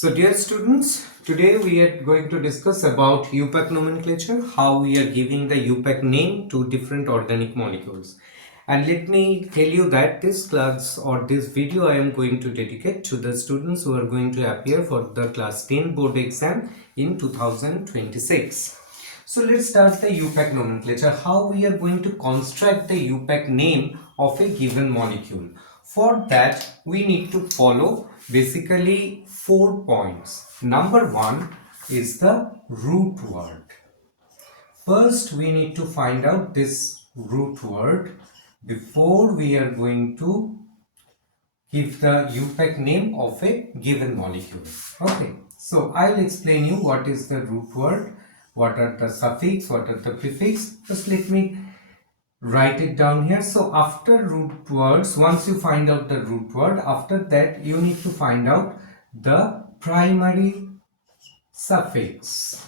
So dear students, today we are going to discuss about IUPAC nomenclature, how we are giving the IUPAC name to different organic molecules. And let me tell you that this class or this video I am going to dedicate to the students who are going to appear for the class 10 board exam in 2026. So let's start the IUPAC nomenclature, how we are going to construct the IUPAC name of a given molecule. For that, we need to follow basically 4 points. Number 1 is the root word. First, we need to find out this root word before we are going to give the IUPAC name of a given molecule. Okay, so I'll explain you what is the root word, what are the suffix, what are the prefix. Just let me write it down here. So after root words, once you find out the root word, after that you need to find out the primary suffix.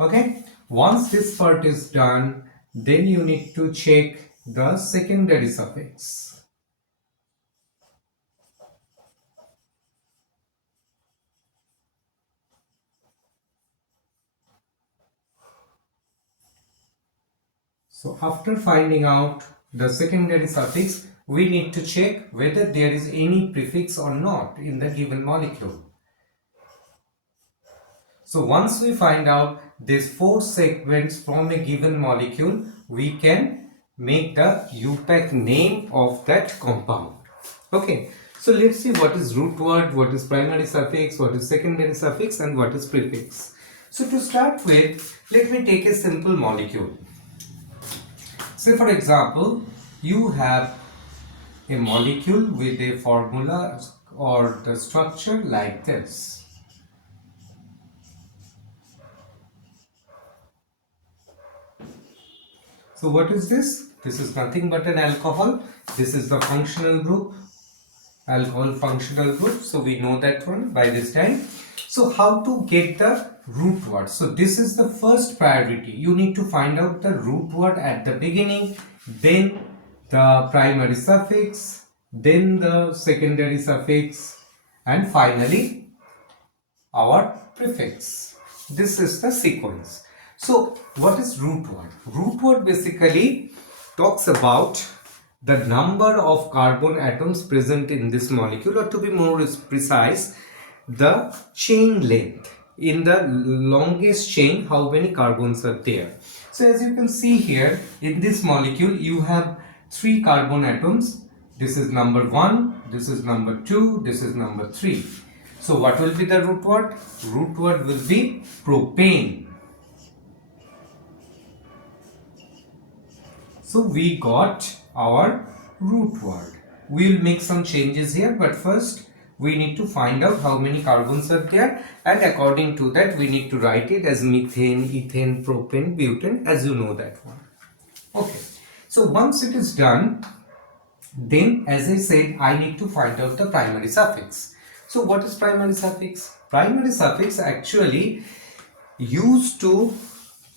Okay, once this part is done, then you need to check the secondary suffix. So after finding out the secondary suffix, we need to check whether there is any prefix or not in the given molecule. So once we find out these 4 segments from a given molecule, we can make the IUPAC name of that compound. Okay, so let's see what is root word, what is primary suffix, what is secondary suffix, and what is prefix. So to start with, let me take a simple molecule. Say for example, you have a molecule with a formula or the structure like this. So what is this? This is nothing but an alcohol. This is the functional group, alcohol functional group. So we know that one by this time. So how to get the root word? So this is the first priority. You need to find out the root word at the beginning, then the primary suffix, then the secondary suffix, and finally our prefix. This is the sequence. So what is root word? Root word basically talks about the number of carbon atoms present in this molecule, or to be more precise, the chain length. In the longest chain, how many carbons are there. So as you can see here, in this molecule you have 3 carbon atoms. This is number 1, this is number 2, this is number 3. So what will be the root word? Root word will be propane. So we got our root word. We will make some changes here, but first we need to find out how many carbons are there, and according to that we need to write it as methane, ethane, propane, butane, as you know that one. Okay, so once it is done, then as I said, I need to find out the primary suffix. So what is primary suffix? Primary suffix actually used to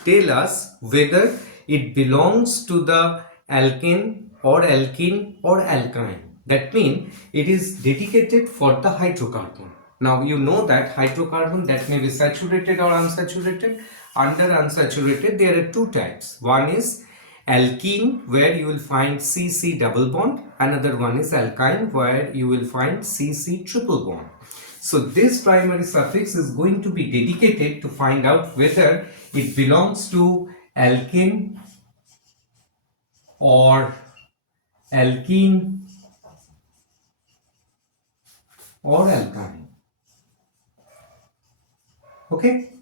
tell us whether it belongs to the alkane or alkene or alkyne. That means it is dedicated for the hydrocarbon. Now you know that hydrocarbon that may be saturated or unsaturated. Under unsaturated there are 2 types. One is alkene, where you will find CC double bond. Another one is alkyne, where you will find CC triple bond. So this primary suffix is going to be dedicated to find out whether it belongs to alkene or alkene or alkyne. Okay.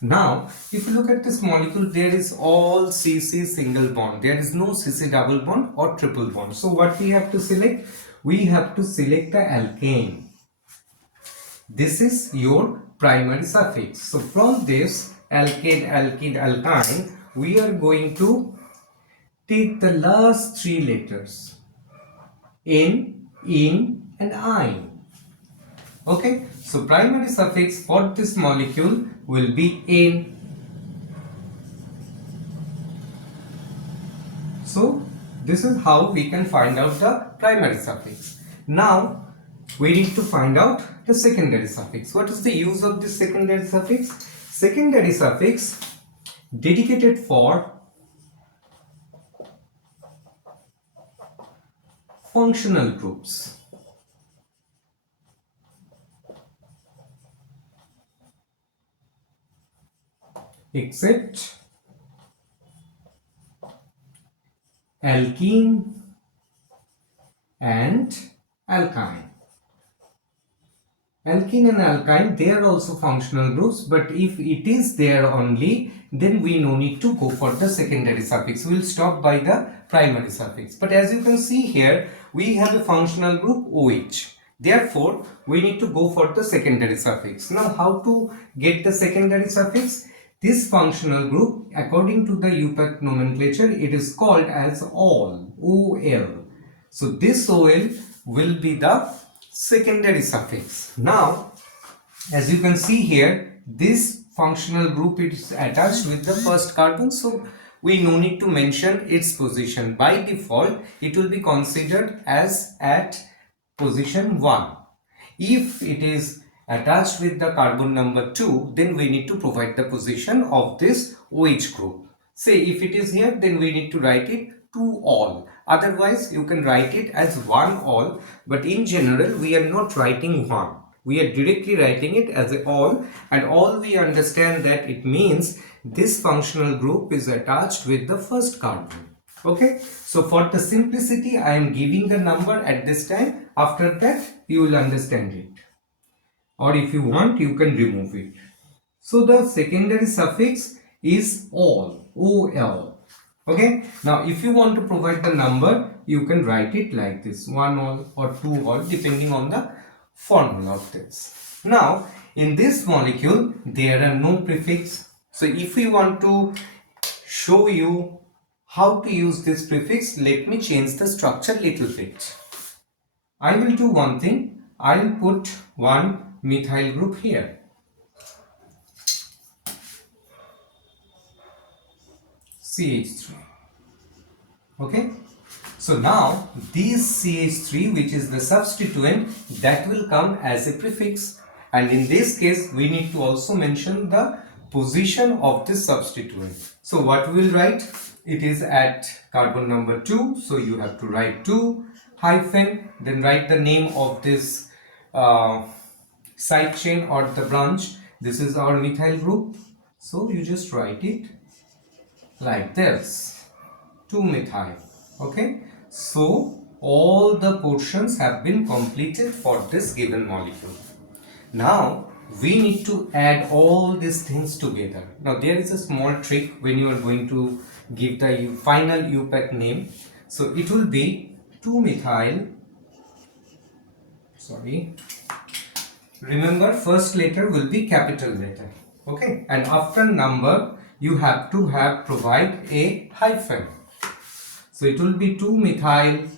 Now, if you look at this molecule, there is all CC single bond. There is no CC double bond or triple bond. So what we have to select? We have to select the alkane. This is your primary suffix. So from this alkane, alkene, alkyne, we are going to take the last 3 letters, N, in, and I. Okay, so primary suffix for this molecule will be N. So This is how we can find out the primary suffix. Now we need to find out the secondary suffix. What is the use of this secondary suffix? Secondary suffix dedicated for functional groups. Except alkene and alkyne. Alkene and alkyne, they are also functional groups, but if it is there only, then we no need to go for the secondary suffix. We will stop by the primary suffix. But as you can see here, we have a functional group OH. Therefore, we need to go for the secondary suffix. Now, how to get the secondary suffix? This functional group, according to the IUPAC nomenclature, it is called as OL, OL. So this OL will be the secondary suffix. Now, as you can see here, this functional group is attached with the first carbon, so we no need to mention its position. By default, it will be considered as at position 1. If it is attached with the carbon number 2, then we need to provide the position of this OH group. Say if it is here, then we need to write it 2 all. Otherwise, you can write it as 1 all, but in general, we are not writing 1. We are directly writing it as a all, and all we understand that it means this functional group is attached with the first carbon. Okay, so for the simplicity, I am giving the number at this time. After that, you will understand it. Or if you want, you can remove it. So the secondary suffix is all, OL. Okay, now if you want to provide the number, you can write it like this, 1 all or 2 all, depending on the formula of this. Now, in this molecule, there are no prefix. So if we want to show you how to use this prefix, let me change the structure little bit. I will do one thing. I will put one methyl group here. CH3. Okay. So now this CH3, which is the substituent, that will come as a prefix, and in this case we need to also mention the position of this substituent. So what we will write? It is at carbon number 2, so you have to write 2 hyphen, then write the name of this side chain or the branch. This is our methyl group, so you just write it like this, 2-methyl. Okay, so all the portions have been completed for this given molecule. Now we need to add all these things together. Now there is a small trick when you are going to give the final IUPAC name. So it will be 2-methyl, remember first letter will be capital letter. Okay, and after number you have to provide a hyphen. So it will be 2-methyl.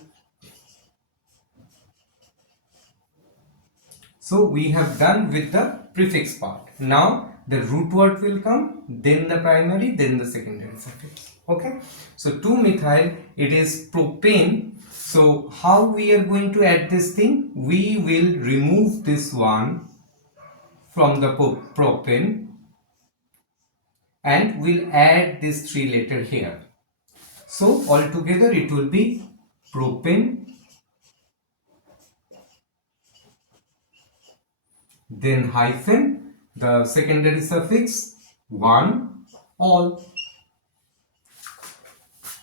So we have done with the prefix part. Now the root word will come, then the primary, then the secondary suffix. Okay, so 2-methyl, it is propane. So how we are going to add this thing? We will remove this one from the propane and we'll add this 3 letter here. So altogether it will be propane, then hyphen, the secondary suffix 1 all.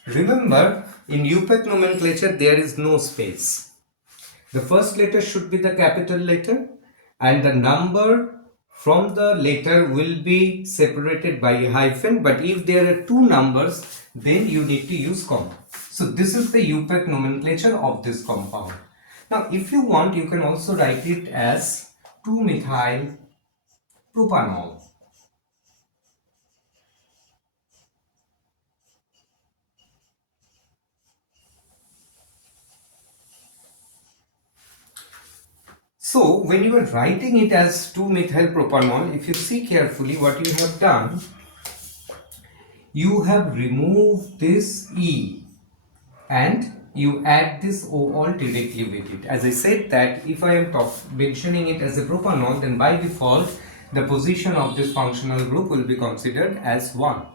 Remember, in IUPAC nomenclature there is no space. The first letter should be the capital letter and the number from the letter will be separated by a hyphen, but if there are 2 numbers, then you need to use comma. So this is the IUPAC nomenclature of this compound. Now if you want, you can also write it as 2-methyl propanol. So when you are writing it as 2-methyl propanol, if you see carefully what you have done, you have removed this E and you add this O all directly with it. As I said that if I am mentioning it as a propanol, then by default the position of this functional group will be considered as 1.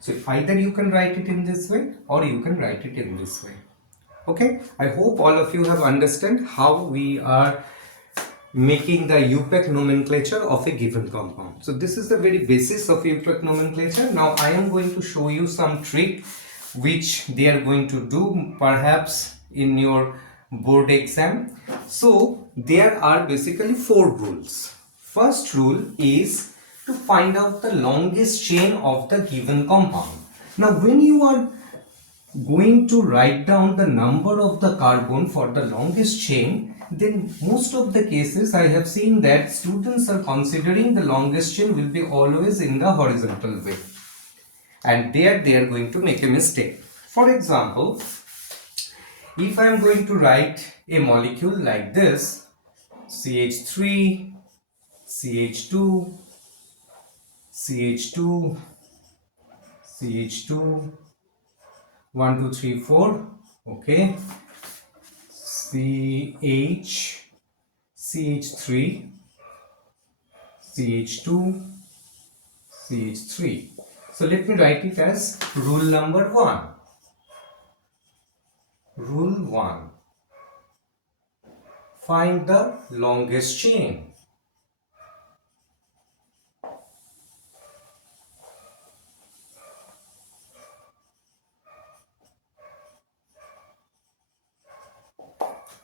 So either you can write it in this way or you can write it in this way. Okay, I hope all of you have understood how we are making the IUPAC nomenclature of a given compound. So this is the very basis of IUPAC nomenclature. Now I am going to show you some trick which they are going to do perhaps in your board exam. So there are basically 4 rules. First rule is to find out the longest chain of the given compound. Now when you are going to write down the number of the carbon for the longest chain, then most of the cases I have seen that students are considering the longest chain will be always in the horizontal way, and there they are going to make a mistake. For example, if I am going to write a molecule like this, CH3, CH2, CH2, CH2, 1 2 3 4, okay, CH, CH3, CH2, CH3. So let me write it as rule number 1. Rule 1. Find the longest chain.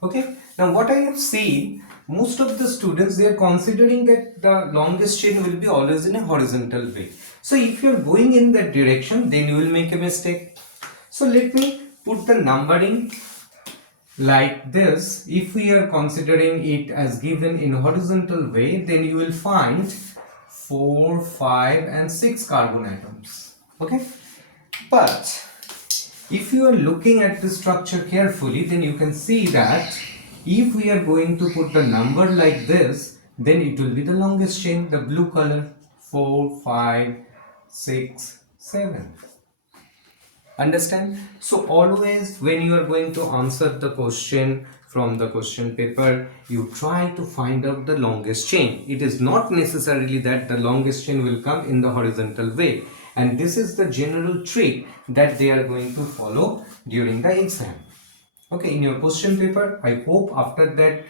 Okay, now what I have seen, most of the students, they are considering that the longest chain will be always in a horizontal way. So if you are going in that direction, then you will make a mistake. So let me put the numbering like this. If we are considering it as given in horizontal way, then you will find 4, 5 and 6 carbon atoms. Okay, but if you are looking at the structure carefully, then you can see that if we are going to put the number like this, then it will be the longest chain, the blue color, 4, 5, 6, 7. Understand? So always when you are going to answer the question from the question paper, you try to find out the longest chain. It is not necessarily that the longest chain will come in the horizontal way, and this is the general trick that they are going to follow during the exam. Okay, in your question paper, I hope after that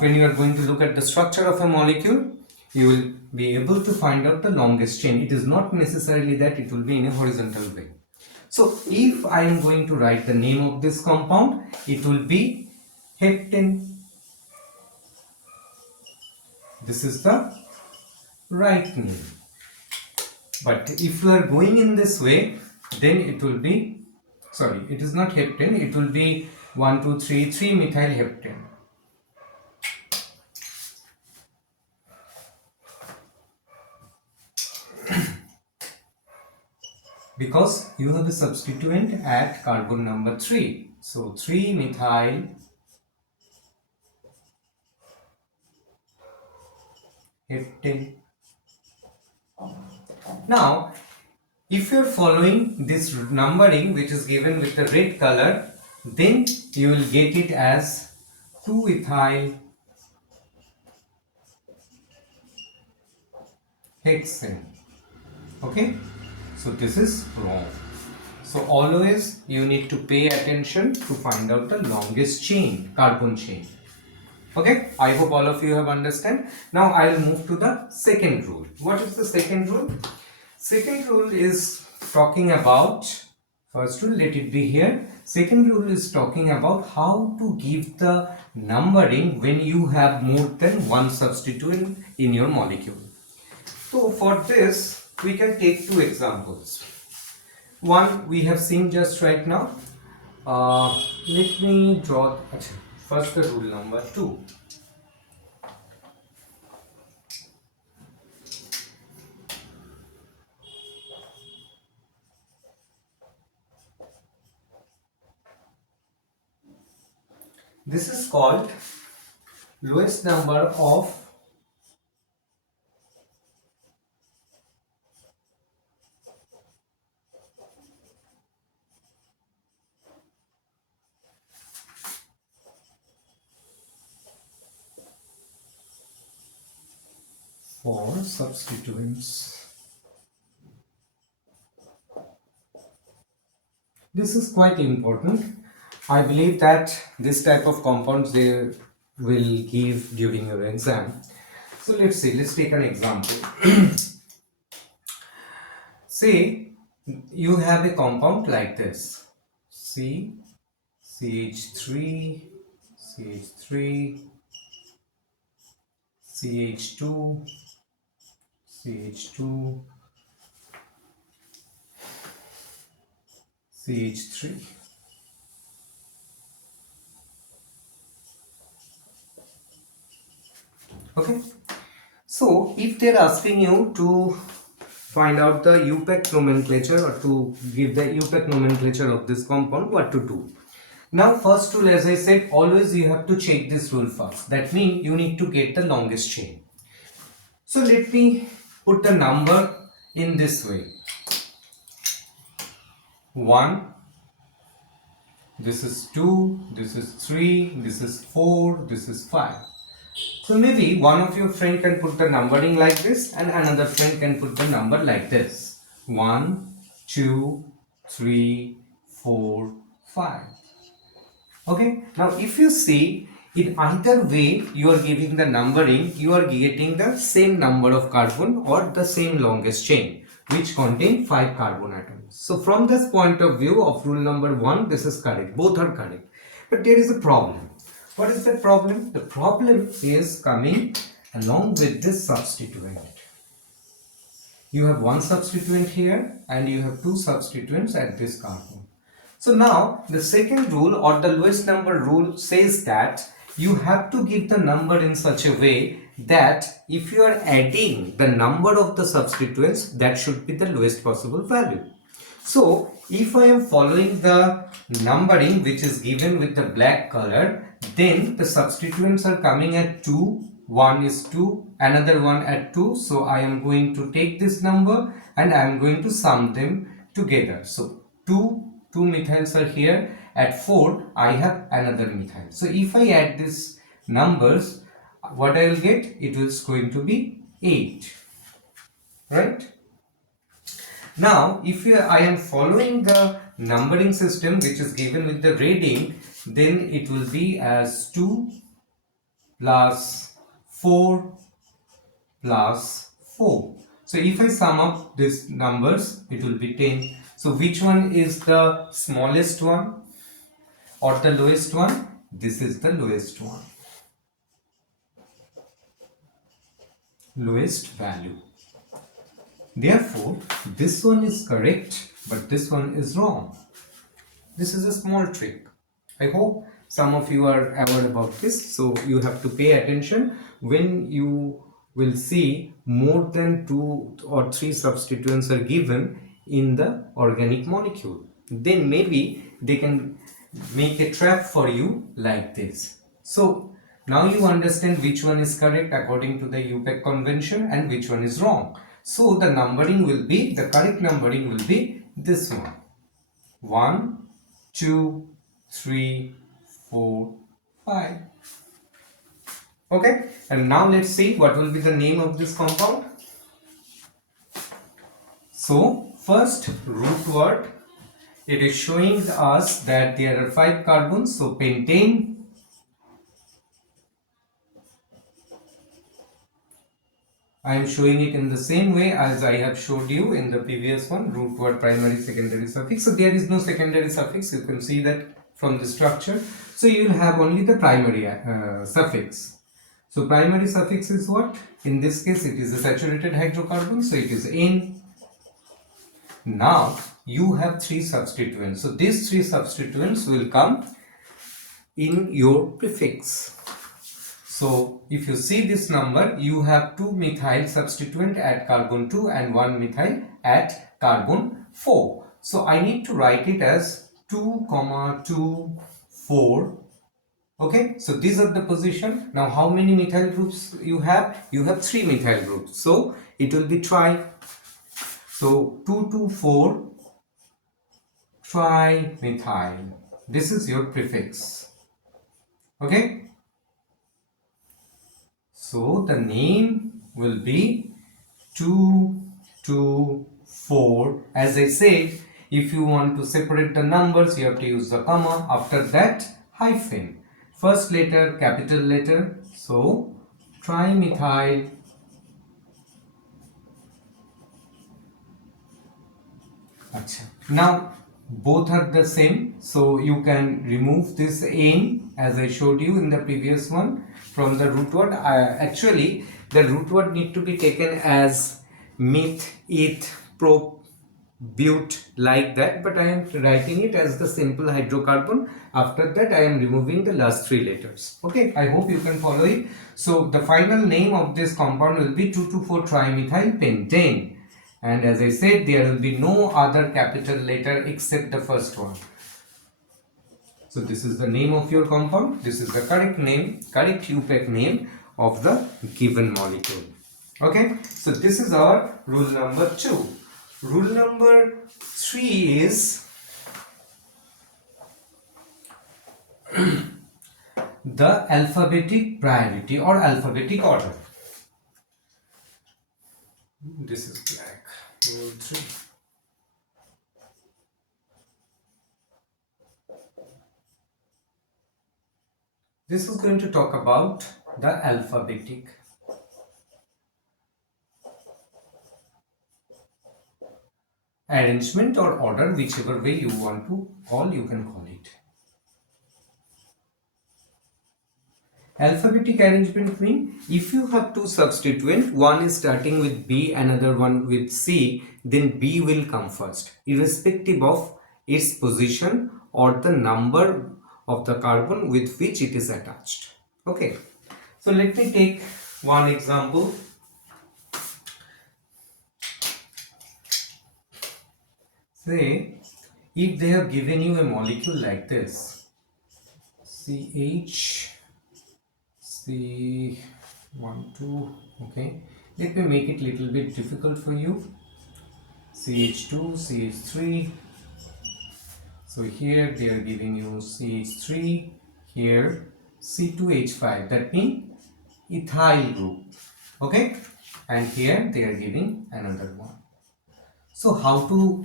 when you are going to look at the structure of a molecule, you will be able to find out the longest chain. It is not necessarily that it will be in a horizontal way. So if I am going to write the name of this compound, it will be heptane. This is the right name. But if you are going in this way, then it will be, sorry, it is not heptane, it will be 1 2 3 3-methyl heptane. Because you have a substituent at carbon number 3. So 3-methyl heptane. Now, if you are following this numbering which is given with the red color, then you will get it as 2-ethyl hexane. Okay, so this is wrong. So always you need to pay attention to find out the longest chain, carbon chain. Okay, I hope all of you have understand. Now I will move to the second rule. What is the second rule? Second rule is talking about, first rule, let it be here. Second rule is talking about how to give the numbering when you have more than one substituent in your molecule. So for this, we can take 2 examples. One we have seen just right now. Let me draw first the rule number 2. This is called lowest number of for substituents. This is quite important. I believe that this type of compounds they will give during your exam. So let's see, let's take an example. Say you have a compound like this, CH3, CH3, CH2, CH2, CH3. Okay, so if they're asking you to find out the IUPAC nomenclature or to give the IUPAC nomenclature of this compound, what to do? Now first rule, as I said, always you have to check this rule first. That means you need to get the longest chain. So let me put the number in this way. 1, this is 2, this is 3, this is 4, this is 5. So maybe one of your friend can put the numbering like this and another friend can put the number like this. 1, 2, 3, 4, 5. Okay, now if you see, in either way you are giving the numbering, you are getting the same number of carbon or the same longest chain which contain 5 carbon atoms. So from this point of view of rule number 1, this is correct, both are correct. But there is a problem. What is the problem? The problem is coming along with this substituent. You have one substituent here and you have two substituents at this carbon. So now the second rule or the lowest number rule says that you have to give the number in such a way that if you are adding the number of the substituents, that should be the lowest possible value. So if I am following the numbering which is given with the black color, then the substituents are coming at 2, one is 2, another one at 2. So I am going to take this number and I am going to sum them together. So 2 methyls are here, at 4 I have another methyl. So if I add these numbers, what I will get? It is going to be 8, right? Now if I am following the numbering system which is given with the red ink, then it will be as 2 plus 4 plus 4. So if I sum up these numbers, it will be 10. So which one is the smallest one or the lowest one? This is the lowest one, lowest value. Therefore, this one is correct, but this one is wrong. This is a small trick. I hope some of you are aware about this. So you have to pay attention when you will see more than 2 or 3 substituents are given in the organic molecule. Then maybe they can make a trap for you like this. So now you understand which one is correct according to the IUPAC convention and which one is wrong. So the numbering will be, the correct numbering will be this one. 1, 2, 3, 4, 5. Okay, and now let's see what will be the name of this compound. So first root word, it is showing us that there are 5 carbons. So pentane. I am showing it in the same way as I have showed you in the previous one, root word, primary, secondary suffix. So there is no secondary suffix. You can see that from the structure. So you will have only the primary suffix. So primary suffix is what? In this case, it is a saturated hydrocarbon. So it is N. Now you have 3 substituents. So these 3 substituents will come in your prefix. So if you see this number, you have 2 methyl substituent at carbon 2 and 1 methyl at carbon 4. So I need to write it as 2, 2, 4. Okay, so these are the position. Now how many methyl groups you have? You have 3 methyl groups. So it will be tri. So 2 to 4 trimethyl. This is your prefix. Okay. So the name will be 2, 2, 4. As I said, if you want to separate the numbers, you have to use the comma. After that, hyphen. First letter, capital letter. So, trimethyl. Achha. Now, both are the same. So, you can remove this N as I showed you in the previous one from the root word. Actually, the root word need to be taken as meth, eth, prop, but like that, but I am writing it as the simple hydrocarbon. After that I am removing the last three letters. Okay, I hope you can follow it. So the final name of this compound will be 2,2,4 trimethyl pentane, and as I said, there will be no other capital letter except the first one. So this is the name of your compound. This is the correct name, correct IUPAC name of the given molecule. Okay, so this is our rule number 2. Rule number 3 is the alphabetic priority or alphabetic order. This is black. Rule 3. This is going to talk about the alphabetic arrangement or order, whichever way you want to call, you can call it. Alphabetic arrangement means if you have two substituents, one is starting with B, another one with C, then B will come first, irrespective of its position or the number of the carbon with which it is attached. Okay, so let me take one example. Say, if they have given you a molecule like this, CH, C12, okay, let me make it little bit difficult for you. CH2, CH3. So here they are giving you CH3, here C2H5, that means ethyl group, okay, and here they are giving another one. So how to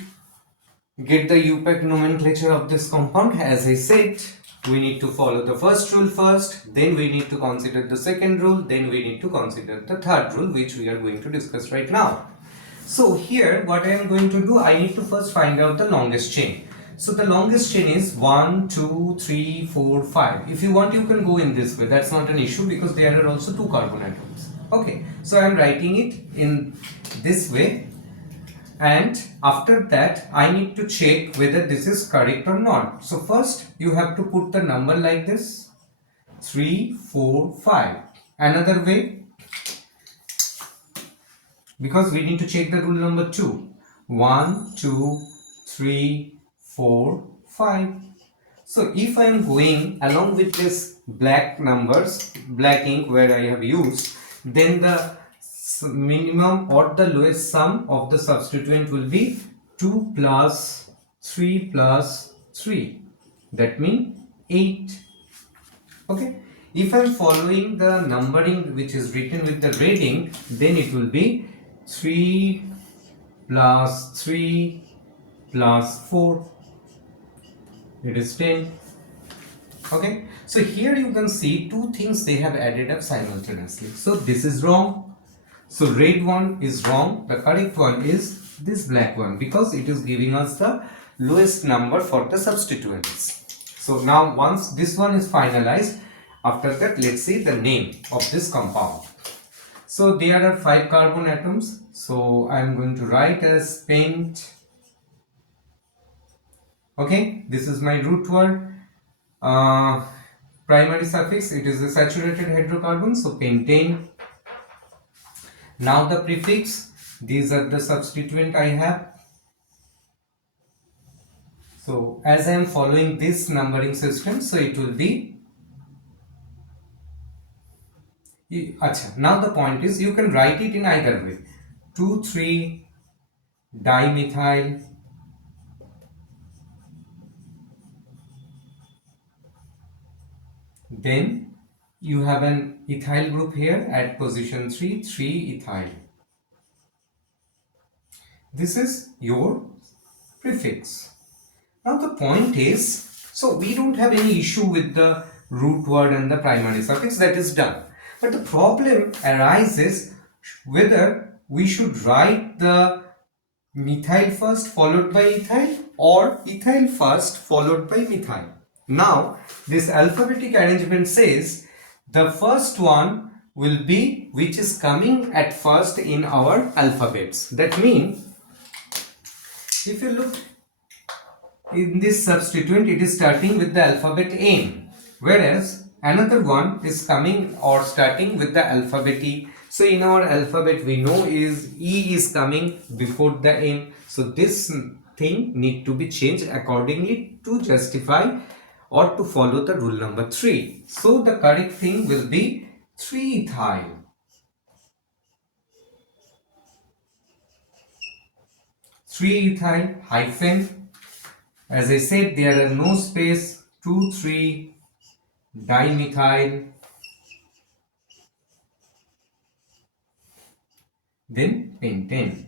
get the IUPAC nomenclature of this compound? As I said, we need to follow the first rule first, then we need to consider the second rule, then we need to consider the third rule, which we are going to discuss right now. So here what I am going to do, I need to first find out the longest chain. So the longest chain is 1, 2, 3, 4, 5. If you want, you can go in this way. That's not an issue because there are also 2 carbon atoms. Okay, so I am writing it in this way. And after that, I need to check whether this is correct or not. So first, you have to put the number like this. 3, 4, 5. Another way, because we need to check the rule number 2. 1, 2, 3, 4, 5. So if I am going along with this black numbers, black ink where I have used, then the minimum or the lowest sum of the substituent will be 2 plus 3 plus 3. That means 8. Okay. If I am following the numbering which is written with the red ink, then it will be 3 plus 3 plus 4. It is 10. Okay. So here you can see two things they have added up simultaneously. So this is wrong. So red one is wrong. The correct one is this black one because it is giving us the lowest number for the substituents. So now once this one is finalized, after that let's see the name of this compound. So there are 5 carbon atoms. So I am going to write as pent. Okay, this is my root word. Primary suffix, it is a saturated hydrocarbon, so pentane. Now the prefix, these are the substituent I have. So as I am following this numbering system, so it will be. Achha, now the point is you can write it in either way. 2,3 dimethyl then you have an ethyl group here at position 3, 3-ethyl. This is your prefix. Now the point is, so we don't have any issue with the root word and the primary suffix, that is done. But the problem arises whether we should write the methyl first followed by ethyl or ethyl first followed by methyl. Now this alphabetic arrangement says the first one will be which is coming at first in our alphabets. That means if you look in this substituent, it is starting with the alphabet M, whereas another one is coming or starting with the alphabet E. So in our alphabet we know is E is coming before the M. So this thing need to be changed accordingly to justify or to follow the rule number 3. So the correct thing will be 3-ethyl. 3-ethyl hyphen. As I said, there are no space, 2,3-dimethyl, then pentane.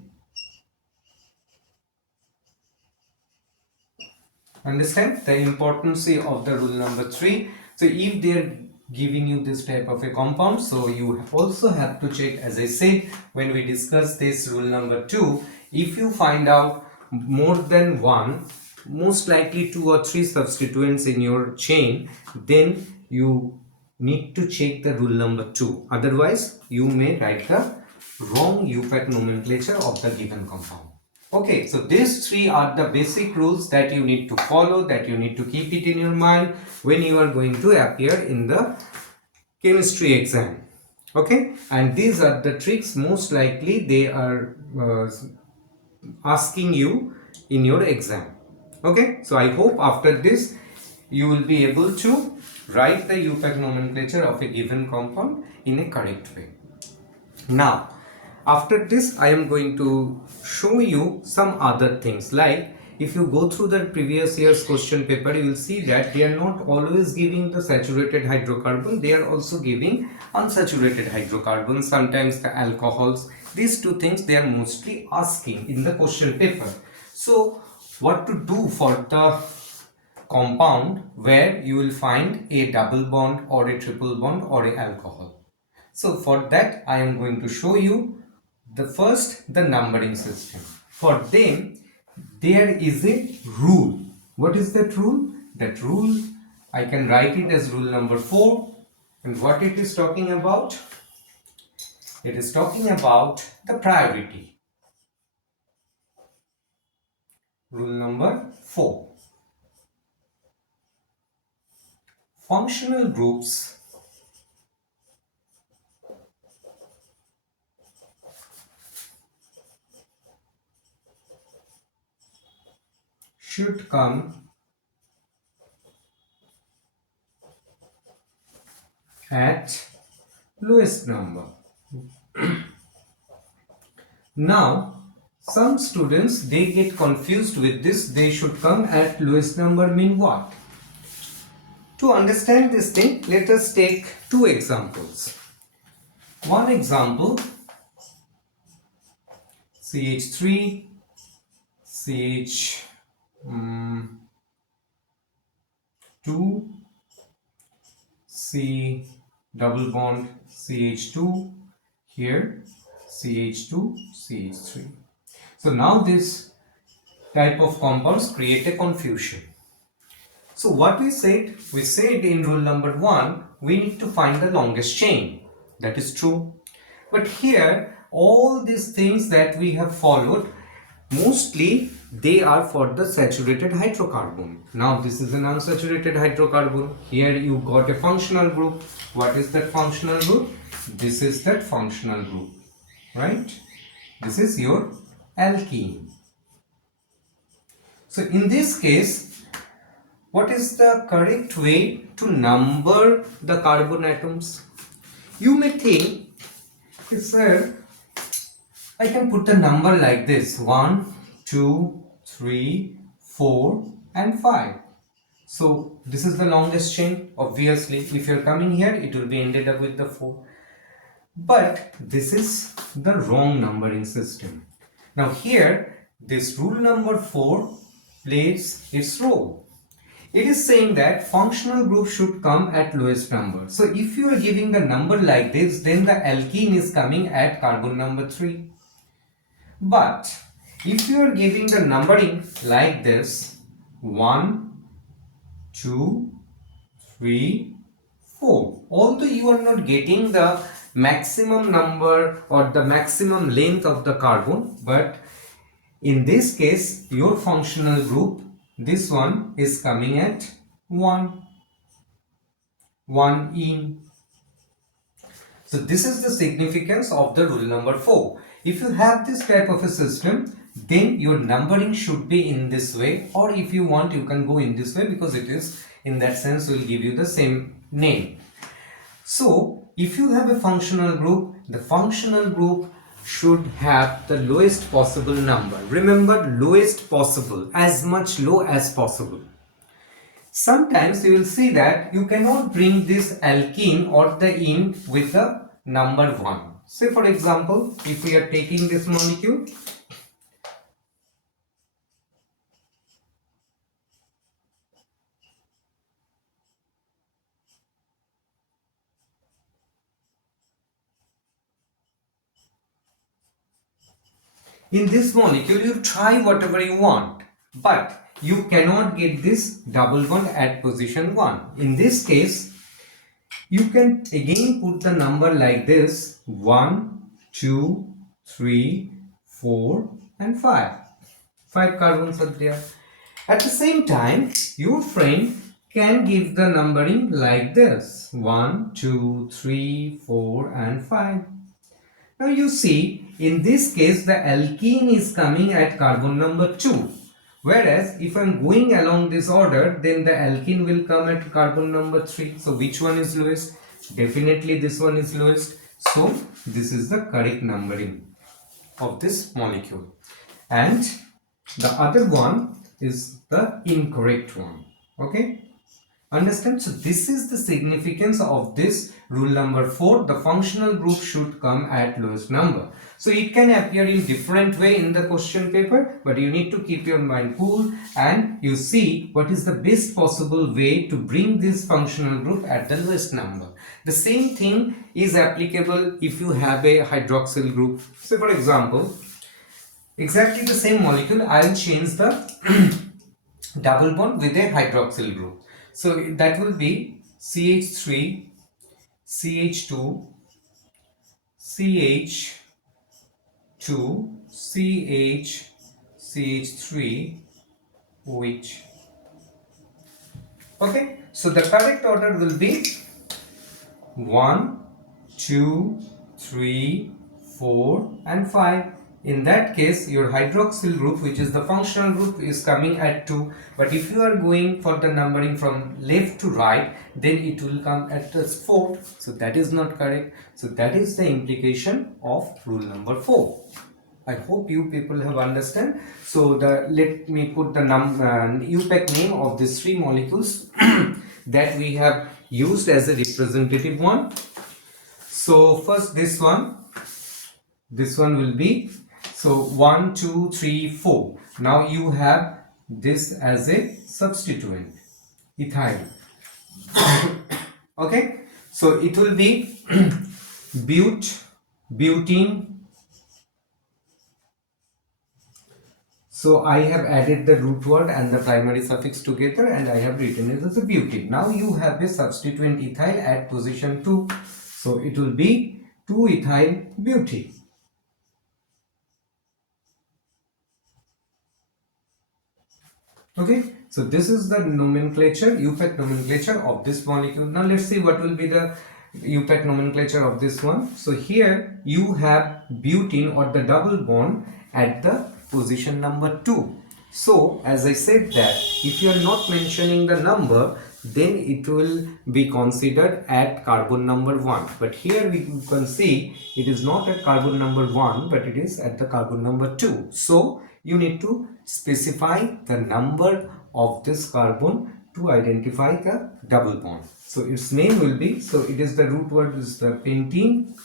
Understand the importance of the rule number 3. So if they are giving you this type of a compound, so you also have to check, as I said when we discussed this rule number 2, if you find out more than one, most likely 2 or 3 substituents in your chain, then you need to check the rule number 2. Otherwise, you may write the wrong IUPAC nomenclature of the given compound. Okay, so these 3 are the basic rules that you need to follow, that you need to keep it in your mind when you are going to appear in the chemistry exam. Okay, and these are the tricks most likely they are asking you in your exam. Okay, so I hope after this you will be able to write the IUPAC nomenclature of a given compound in a correct way. Now, after this I am going to show you some other things, like if you go through the previous year's question paper, you will see that they are not always giving the saturated hydrocarbon, they are also giving unsaturated hydrocarbons, sometimes the alcohols. These two things they are mostly asking in the question paper. So what to do for the compound where you will find a double bond or a triple bond or a alcohol. So for that I am going to show you the numbering system. For them there is a rule. What is that rule? That rule I can write it as rule number 4, and what it is talking about? It is talking about the priority. Rule number 4. Functional groups should come at lowest number. Now, some students they get confused with this. They should come at lowest number mean what? To understand this thing, let us take 2 examples. One example, CH3, CH2, C double bond CH2, here CH2, CH3. So now this type of compounds create a confusion. So what we said in rule number 1, we need to find the longest chain. That is true. But here, all these things that we have followed, mostly they are for the saturated hydrocarbon. Now this is an unsaturated hydrocarbon. Here you got a functional group. What is that functional group? This is that functional group, right? This is your alkene. So in this case, what is the correct way to number the carbon atoms? You may think, sir, I can put the number like this: 1, 2, 3, 4 and 5. So this is the longest chain. Obviously, if you're coming here, it will be ended up with the 4. But this is the wrong numbering system. Now here, this rule number 4 plays its role. It is saying that functional group should come at lowest number. So if you are giving the number like this, then the alkene is coming at carbon number 3. But if you are giving the numbering like this, 1, 2, 3, 4. Although you are not getting the maximum number or the maximum length of the carbon, but in this case, your functional group, this one is coming at 1 in. So this is the significance of the rule number 4. If you have this type of a system, then your numbering should be in this way, or if you want, you can go in this way, because it is in that sense will give you the same name. So if you have a functional group, the functional group should have the lowest possible number. Remember, lowest possible, as much low as possible. Sometimes you will see that you cannot bring this alkene or the ene with the number 1. Say for example, if we are taking this molecule, in this molecule you try whatever you want, but you cannot get this double bond at position 1. In this case, you can again put the number like this: 1, 2, 3, 4 and 5. 5 carbons are there. At the same time, your friend can give the numbering like this: 1, 2, 3, 4 and 5. Now you see, in this case the alkene is coming at carbon number 2. Whereas if I am going along this order, then the alkene will come at carbon number 3. So which one is lowest? Definitely this one is lowest. So this is the correct numbering of this molecule. And the other one is the incorrect one. Okay? Understand? So this is the significance of this rule number 4. The functional group should come at lowest number. So it can appear in different way in the question paper, but you need to keep your mind cool and you see what is the best possible way to bring this functional group at the lowest number. The same thing is applicable if you have a hydroxyl group. So for example, exactly the same molecule, I will change the double bond with a hydroxyl group. So that will be CH3, CH2, CH2, CH, CH3, OH. Okay, so the correct order will be 1, 2, 3, 4 and 5. In that case, your hydroxyl group, which is the functional group, is coming at 2. But if you are going for the numbering from left to right, then it will come at 4. So that is not correct. So that is the implication of rule number 4. I hope you people have understand. So let me put the IUPAC name of these 3 molecules that we have used as a representative one. So first this one will be, so 1, 2, 3, 4. Now you have this as a substituent, ethyl. Okay, so it will be butene. So I have added the root word and the primary suffix together and I have written it as a butene. Now you have a substituent ethyl at position 2. So it will be 2-ethyl butene. Okay, so this is the nomenclature, IUPAC nomenclature of this molecule. Now let's see what will be the IUPAC nomenclature of this one. So here you have butene or the double bond at the position number 2. So as I said that if you are not mentioning the number, then it will be considered at carbon number 1. But here we can see it is not at carbon number 1, but it is at the carbon number 2. So you need to specify the number of this carbon to identify the double bond. So its name will be, so it is the root word is the pentene.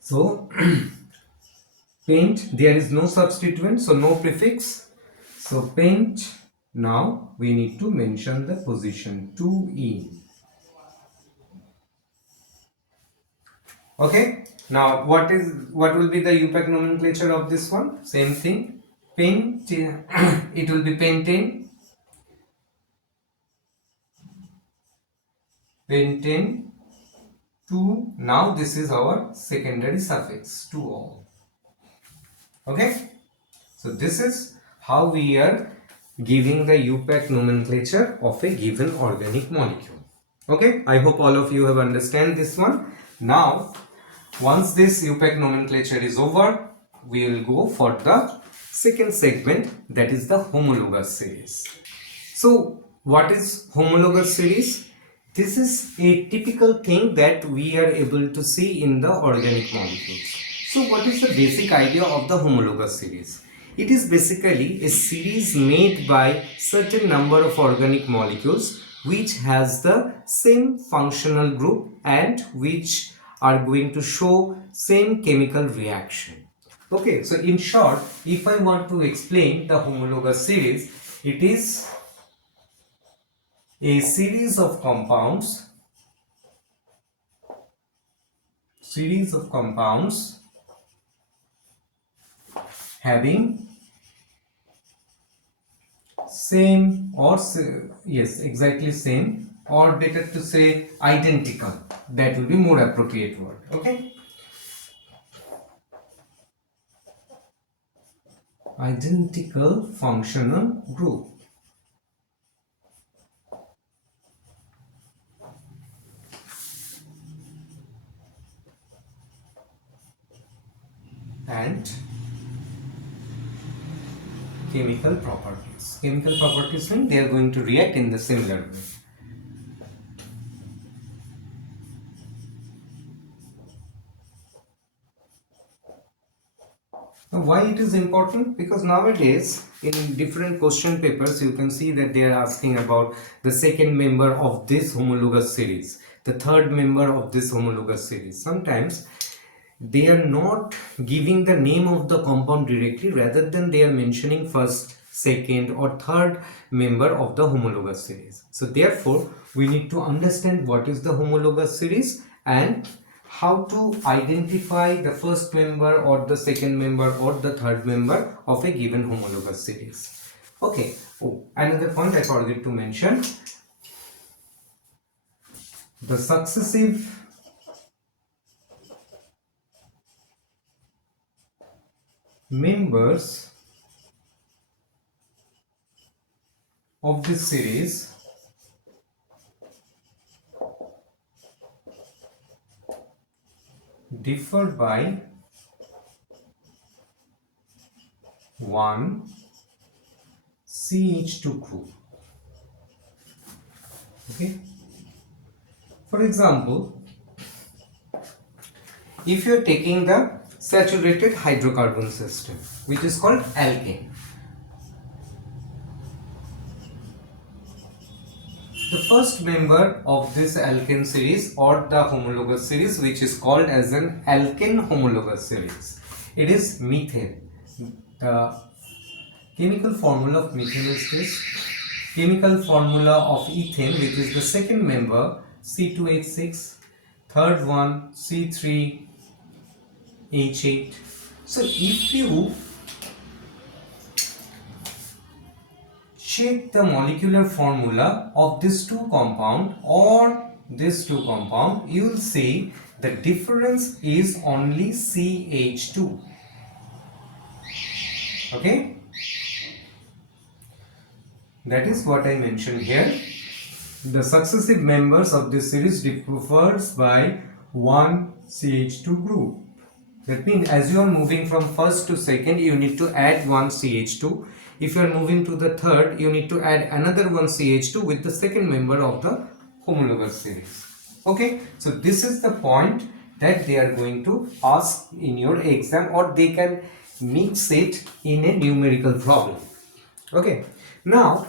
So pent, there is no substituent, so no prefix. So pent, now we need to mention the position 2e. Okay, now what will be the IUPAC nomenclature of this one? Same thing, pent, it will be pentane, pentane 2. Now this is our secondary suffix 2-ol. Okay, so this is how we are giving the IUPAC nomenclature of a given organic molecule. Okay, I hope all of you have understand this one. Now once this IUPAC nomenclature is over, we will go for the second segment, that is the homologous series. So what is homologous series? This is a typical thing that we are able to see in the organic molecules. So what is the basic idea of the homologous series? It is basically a series made by certain number of organic molecules which has the same functional group and which are going to show same chemical reaction. Okay, so in short, if I want to explain the homologous series, it is a series of compounds having same or yes, exactly same, or better to say identical, that will be more appropriate word. Okay, identical functional group. And chemical properties. Chemical properties mean they are going to react in the similar way. Now, why it is important? Because nowadays in different question papers you can see that they are asking about the second member of this homologous series, the third member of this homologous series. Sometimes they are not giving the name of the compound directly, rather than they are mentioning first, second or third member of the homologous series. So therefore we need to understand what is the homologous series and how to identify the first member or the second member or the third member of a given homologous series. Okay, another point I forgot to mention, the successive members of this series differ by one CH2 group. Okay, for example, if you are taking the saturated hydrocarbon system, which is called alkane, the first member of this alkane series or the homologous series, which is called as an alkane homologous series, it is methane. The chemical formula of methane is this. Chemical formula of ethane, which is the second member, C2H6, third one C3H8. So if you check the molecular formula of this two compound or this two compound, you will see the difference is only CH2. Okay, that is what I mentioned here. The successive members of this series differs by one CH2 group. That means as you are moving from first to second, you need to add one CH2. If you are moving to the third, you need to add another one CH2 with the second member of the homologous series. Okay, so this is the point that they are going to ask in your exam, or they can mix it in a numerical problem. Okay, Now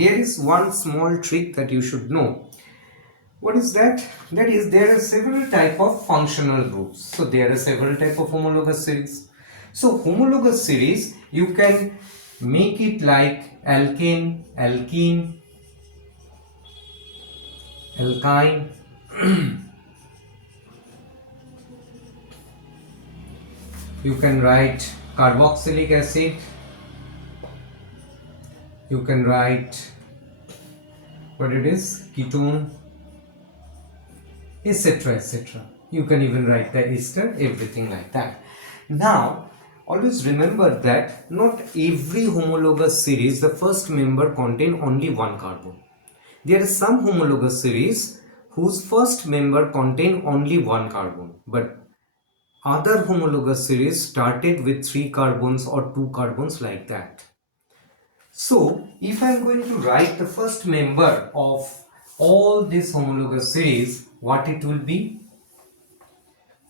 there is one small trick that you should know. What is that? That is, there are several type of functional groups. So there are several type of homologous series. So homologous series, you can make it like alkane, alkene, alkyne. You can write carboxylic acid. You can write what it is, ketone, etc, etc. You can even write the ester, everything like that. Now always remember that not every homologous series, the first member contain only one carbon. There are some homologous series whose first member contain only one carbon, but other homologous series started with 3 carbons or 2 carbons, like that. So if I am going to write the first member of all this homologous series, what it will be?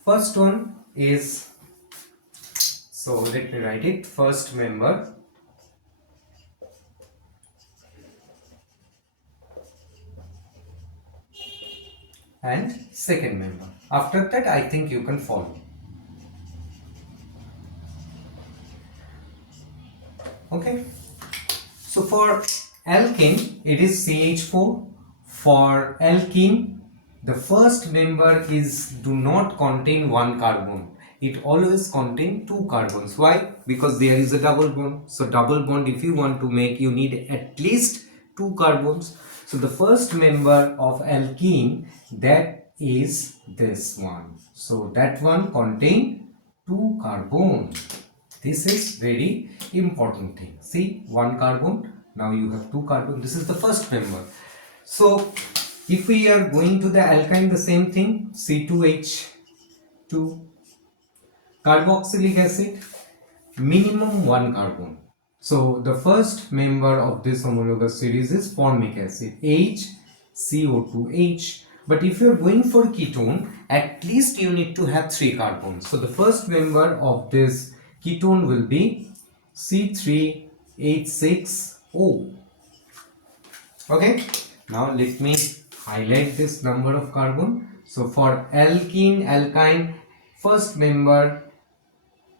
First one is, so let me write it, first member and second member. After that, I think you can follow. Okay. So for alkene, it is CH4. For alkene, the first member is do not contain one carbon. It always contain 2 carbons. Why? Because there is a double bond. So double bond, if you want to make, you need at least 2 carbons. So the first member of alkene, that is this one. So that one contain 2 carbons. This is very important thing. See, 1 carbon, now you have 2 carbon. This is the first member. So if we are going to the alkyne, the same thing, C2H2, carboxylic acid, minimum 1 carbon. So the first member of this homologous series is formic acid, HCO2H. But if you are going for ketone, at least you need to have 3 carbons. So the first member of this ketone will be C3H6O. Okay, now let me highlight this number of carbon. So for alkene, alkyne, first member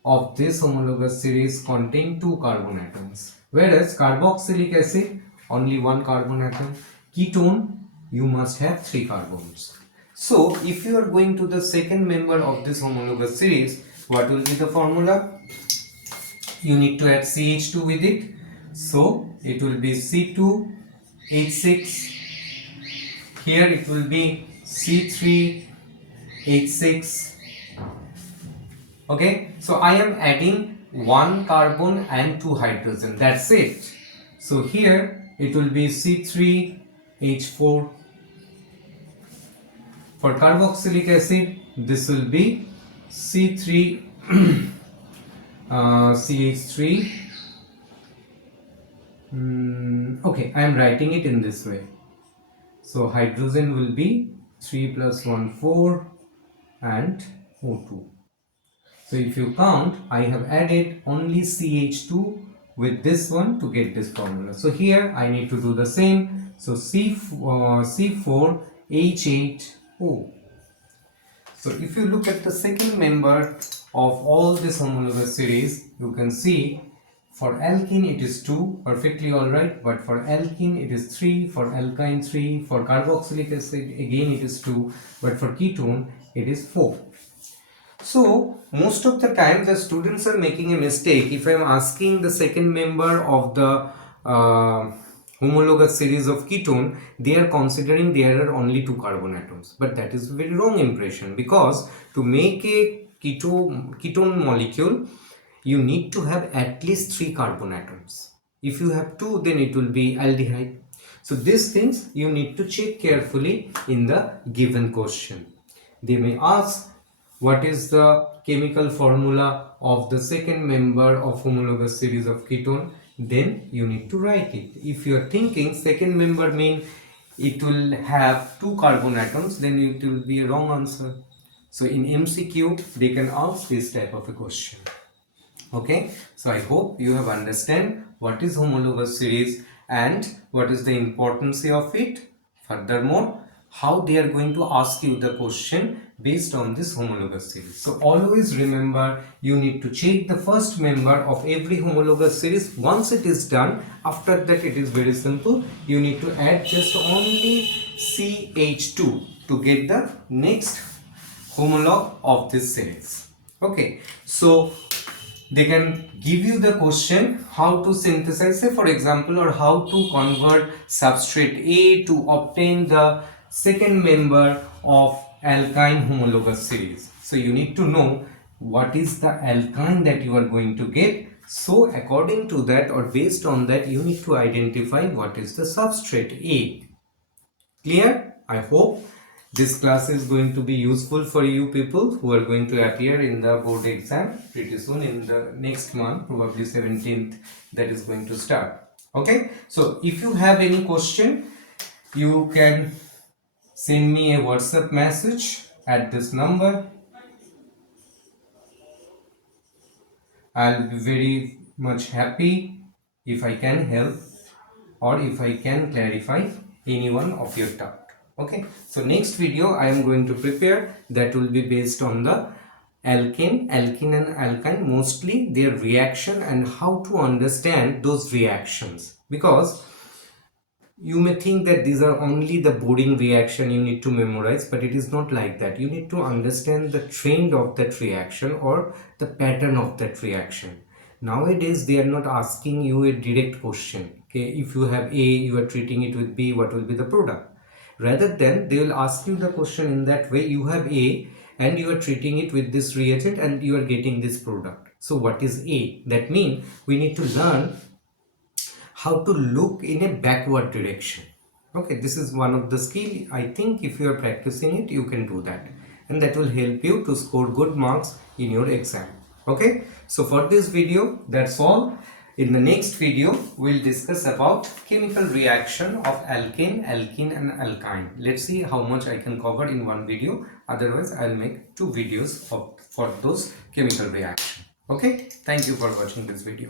of this homologous series contain 2 carbon atoms, whereas carboxylic acid only 1 carbon atom. Ketone, you must have 3 carbons. So if you are going to the second member of this homologous series, what will be the formula? You need to add CH2 with it. So it will be C2H6. Here it will be C3H6. Okay, so I am adding 1 carbon and 2 hydrogen. That's it. So here it will be C3H4. For carboxylic acid, this will be C3 CH3. Okay, I am writing it in this way. So hydrogen will be 3 plus 1 4 and O2. So if you count, I have added only CH2 with this one to get this formula. So here I need to do the same. So C4H8O. So if you look at the second member of all this homologous series, you can see for alkene it is 2, perfectly alright, but for alkene it is 3, for alkyne 3, for carboxylic acid again it is 2, but for ketone it is 4. So most of the time the students are making a mistake. If I am asking the second member of the homologous series of ketone, they are considering there are only 2 carbon atoms, but that is a very wrong impression, because to make a ketone molecule you need to have at least 3 carbon atoms. If you have 2, then it will be aldehyde. So these things you need to check carefully in the given question. They may ask what is the chemical formula of the second member of homologous series of ketone, then you need to write it. If you are thinking second member mean it will have 2 carbon atoms, then it will be a wrong answer. So in MCQ they can ask this type of a question. Okay, so I hope you have understand what is homologous series and what is the importance of it. Furthermore, how they are going to ask you the question based on this homologous series. So always remember, you need to check the first member of every homologous series. Once it is done, after that it is very simple. You need to add just only CH2 to get the next homolog of this series. Okay, so they can give you the question how to synthesize, say for example, or how to convert substrate A to obtain the second member of alkyne homologous series. So you need to know what is the alkyne that you are going to get. So according to that or based on that, you need to identify what is the substrate A. Clear? I hope this class is going to be useful for you people who are going to appear in the board exam pretty soon in the next month, probably 17th, that is going to start. Okay, so if you have any question, you can send me a WhatsApp message at this number. I'll be very much happy if I can help or if I can clarify any one of your doubt. Okay, so next video I am going to prepare that will be based on the alkane and alkyne, mostly their reaction and how to understand those reactions, because you may think that these are only the boring reaction you need to memorize, but it is not like that. You need to understand the trend of that reaction or the pattern of that reaction. Nowadays they are not asking you a direct question. Okay, if you have A, you are treating it with B, what will be the product? Rather than they will ask you the question in that way, you have A and you are treating it with this reagent and you are getting this product. So what is A? That means we need to learn how to look in a backward direction. Okay, this is one of the skill. I think if you are practicing it, you can do that, and that will help you to score good marks in your exam. Okay, so for this video, that's all. In the next video, we'll discuss about chemical reaction of alkane, alkene and alkyne. Let's see how much I can cover in one video. Otherwise, I'll make 2 videos for those chemical reaction. Okay, thank you for watching this video.